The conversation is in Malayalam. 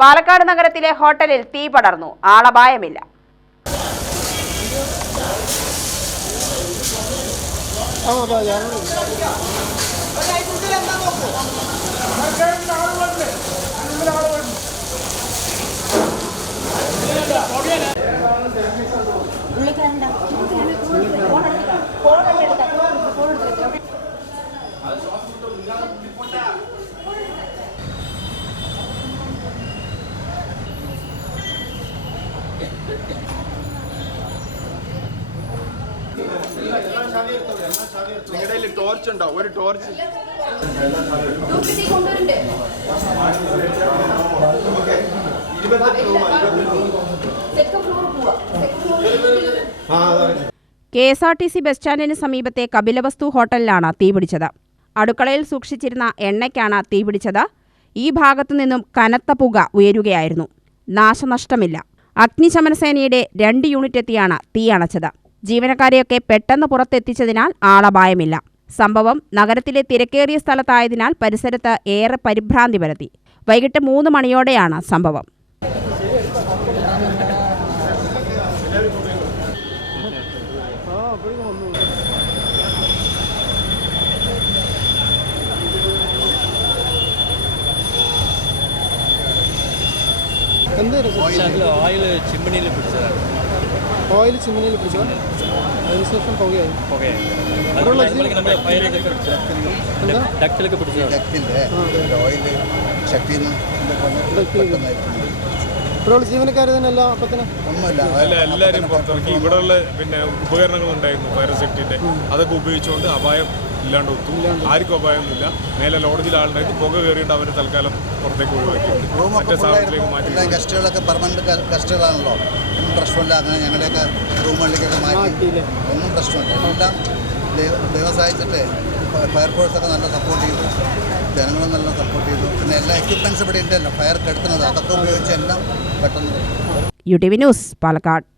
പാലക്കാട് നഗരത്തിലെ ഹോട്ടലിൽ തീ പടർന്നു. ആളപായമില്ല. നിങ്ങളുടെ കയ്യിൽ ടോർച്ച് ഉണ്ടോ? ഒരു torch K S R T C bus സ്റ്റാൻഡിന് സമീപത്തെ കപിലവസ്തു ഹോട്ടലിലാണ് തീപിടിച്ചത് അടുക്കളയിൽ സൂക്ഷിച്ചിരുന്ന എണ്ണയ്ക്കാണ് തീപിടിച്ചത് ഈ ഭാഗത്തു നിന്നും കനത്ത പുക ഉയരുകയായിരുന്നു. നാശനഷ്ടമില്ല. അഗ്നിശമന അഗ്നിശമനസേനയുടെ രണ്ട് യൂണിറ്റ് എത്തിയാണ് തീ അണച്ചത്. ജീവനക്കാരെയൊക്കെ പെട്ടെന്ന് പുറത്തെത്തിച്ചതിനാൽ ആളപായമില്ല. സംഭവം നഗരത്തിലെ തിരക്കേറിയ സ്ഥലത്തായതിനാൽ പരിസരത്ത് ഏറെ പരിഭ്രാന്തി പരത്തി. വൈകിട്ട് മൂന്ന് മണിയോടെയാണ് സംഭവം. ഓയിൽ ചിമ്മണിയിൽ പിടിച്ചതാണ്. ഓയിൽ ചിമ്മിനിയിൽ പിടിച്ചോ? അതിനുശേഷം പുകയായി. ഡക്റ്റിലൊക്കെ ഇവിടെയുള്ള ജീവനക്കാർ തന്നെ എല്ലാ അപ്പത്തിന്? എല്ലാവരും പുറത്തിറക്കി. ഇവിടെയുള്ള പിന്നെ ഉപകരണങ്ങൾ ഉണ്ടായിരുന്നു ഫയർ സേഫ്റ്റിന്റെ അതൊക്കെ ഉപയോഗിച്ചുകൊണ്ട് അപായം ഇല്ലാണ്ട് ഒത്തു. ആർക്കും അപായമൊന്നുമില്ല. മേലെ ലോഡ്ജിൽ ആളുണ്ടായിട്ട് പുക കയറിയിട്ട് അവരെ തൽക്കാലം പുറത്തേക്ക് ഒഴിവാക്കി മറ്റേ സാധനത്തിലേക്ക് മാറ്റി എല്ലാ ഗസ്റ്റുകളൊക്കെ പെർമനന്റ് ഗസ്റ്റുകളാണല്ലോ. ഒന്നും പ്രശ്നമില്ല. അങ്ങനെ ഞങ്ങളുടെയൊക്കെ റൂമുകളിലേക്കൊക്കെ മാറ്റി ഒന്നും പ്രശ്നമില്ല. എല്ലാം ദൈവ- സഹായിച്ചിട്ട് ഫയർഫോഴ്സൊക്കെ നല്ല സപ്പോർട്ട് ചെയ്തു. ജനങ്ങളും നല്ല സപ്പോർട്ട് ചെയ്തു. പിന്നെ എല്ലാ എക്യുപ്മെന്റ്സ് ഇവിടെ ഉണ്ടല്ലോ. ഫയർ കെടുത്തുന്നത് അതൊക്കെ ഉപയോഗിച്ച് എല്ലാം പെട്ടെന്ന് U T V news Palakkad.